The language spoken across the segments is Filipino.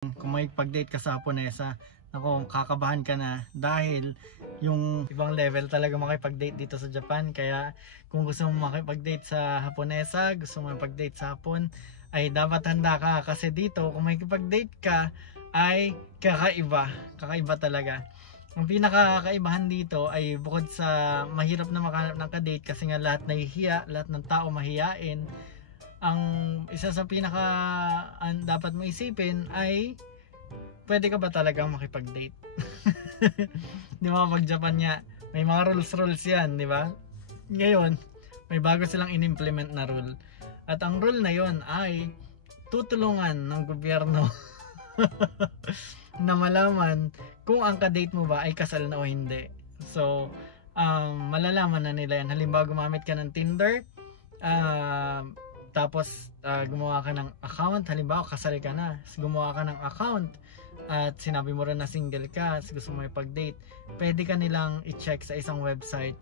Kung may pag-date ka sa Haponesa, ako kakabahan ka na dahil yung ibang level talaga makipag-date dito sa Japan. Kaya kung gusto mo makipag-date sa Haponesa, gusto mo makipag-date sa Hapon, ay dapat handa ka kasi dito kung makipag-date ka ay kakaiba talaga. Ang pinakakaibahan dito ay bukod sa mahirap na makahanap ng ka-date kasi nga lahat nahihiya, lahat ng tao mahiyain, ang isa sa pinaka dapat mo isipin ay pwede ka ba talagang makipag-date? Di ba pag Japan nga may mga rules yan, di ba? Ngayon may bago silang in-implement na rule at ang rule na yon ay tutulungan ng gobyerno na malaman kung ang ka-date mo ba ay kasal na o hindi. So malalaman na nila yan. Halimbawa gumamit ka ng Tinder, tapos gumawa ka ng account, halimbawa kasal ka na, gumawa ka ng account at sinabi mo rin na single ka, gusto mo ipag-date, pwede ka nilang i-check sa isang website,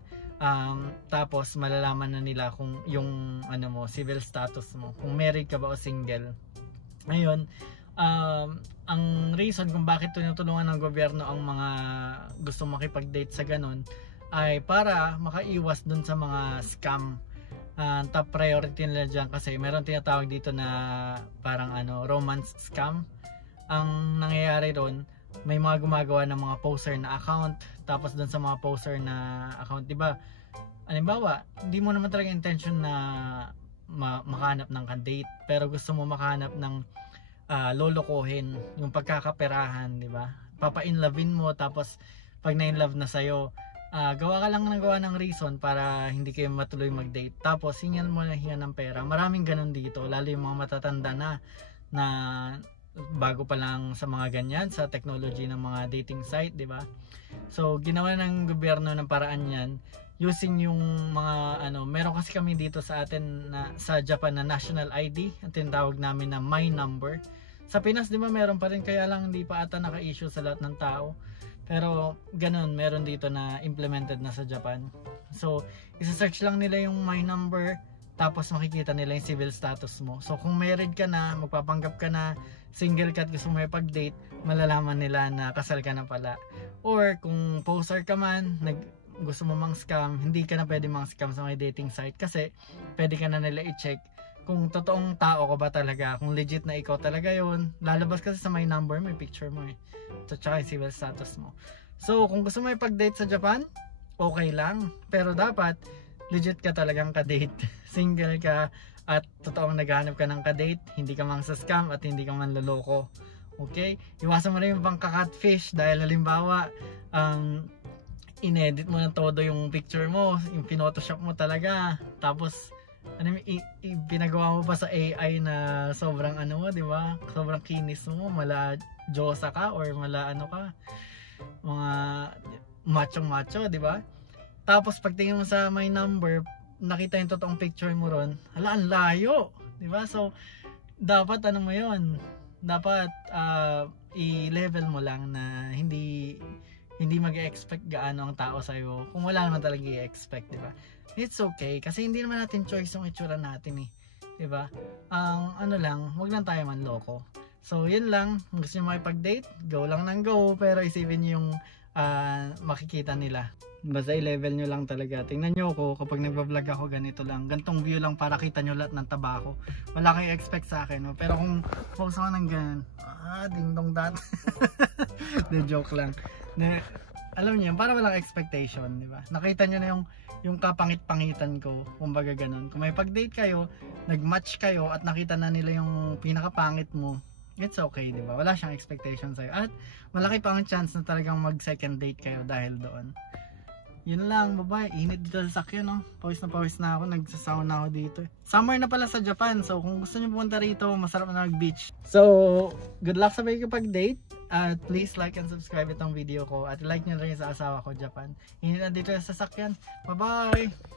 tapos malalaman na nila kung yung ano mo, civil status mo, kung married ka ba o single. Ngayon, ang reason kung bakit tinutulungan ng gobyerno ang mga gusto makipag-date sa ganun ay para makaiwas dun sa mga scam. Top priority nila dyan kasi meron tinatawag dito na parang romance scam. Ang nangyayari doon, may mga gumagawa ng mga poster na account, tapos doon sa mga poster na account, diba, halimbawa hindi mo naman talaga intention na makahanap ng date, pero gusto mo makahanap ng lolokohin, yung pagkakaperahan, diba, papa-inlovein mo, tapos pag na-inlove na sa'yo, gawa ka lang ng reason para hindi kayo matuloy mag-date, tapos hingan mo na hingan ng pera. Maraming ganun dito, lalo yung mga matatanda na bago pa lang sa mga ganyan, sa technology ng mga dating site, di ba? So ginawa ng gobyerno ng paraan yan using yung mga meron kasi kami dito sa atin na sa Japan na national ID, ang tinatawag namin na My Number. Sa Pinas, di ba, meron pa rin, kaya lang hindi pa ata naka-issue sa lahat ng tao. Pero ganun, meron dito na implemented na sa Japan. So isa-search lang nila yung My Number, tapos makikita nila yung civil status mo. So kung married ka na, magpapanggap ka na, single ka at gusto mo ipag-date, malalaman nila na kasal ka na pala. Or kung poser ka man, gusto mo mang scam, hindi ka na pwede mang scam sa mga dating site kasi pwede ka na nila i-check kung totoong tao ka ba talaga, kung legit na ikaw talaga yon. Lalabas kasi sa My Number, may picture mo at saka yung civil status mo. So kung gusto mo ipag-date sa Japan, okay lang, pero dapat legit ka talagang ka-date. Single ka at totoong naghahanap ka ng ka-date, hindi ka mang sa scam at hindi ka man loloko. Okay? Iwasan mo rin yung pangka-catfish dahil halimbawa inedit mo na todo yung picture mo, yung pinotoshop mo talaga, tapos pinagawa mo pa sa AI na sobrang di ba? Sobrang kinis mo, mala Diyosa ka or mala ka, mga macho, di ba? Tapos pagtingin mo sa My Number, nakita yung totoong picture mo ron, hala, ang layo, di ba? So dapat mo yun, dapat i-level mo lang na hindi mag-expect gaano ang tao sa'yo kung wala naman talaga i-expect, di ba? It's okay kasi hindi naman natin choice yung itsura natin di ba? Ang lang, wag lang tayo manloko. So yun lang, kung gusto niyo makipag-date, go lang ng go, pero isipin niyo yung makikita nila. Basta i-level nyo lang talaga. Tingnan nyo ako kapag nagbablog ako, ganito lang, gantong view lang para kita nyo lahat ng taba ko. Wala kayo expect sa akin, no? Pero kung post ako ng ganun, ding dong dat. The joke lang. Alam niyo, para walang expectation, di ba? Nakita niyo na yung kapangit-pangitan ko, kumbaga ganun. Kung may pag-date kayo, nag-match kayo at nakita na nila yung pinakapangit mo, it's okay, di ba? Wala siyang expectation sa'yo. At malaki pa ang chance na talagang mag-second date kayo dahil doon. Yun lang, bye-bye. Init dito sa sakyo, no? Pawis na ako, nagsasauna ako dito. Summer na pala sa Japan, so kung gusto niyo pumunta rito, masarap na mag-beach. So, good luck sa pag-date. At please like and subscribe itong video ko. At like nyo rin sa asawa ko, Japan. Init na dito sa sasakyan. Bye-bye!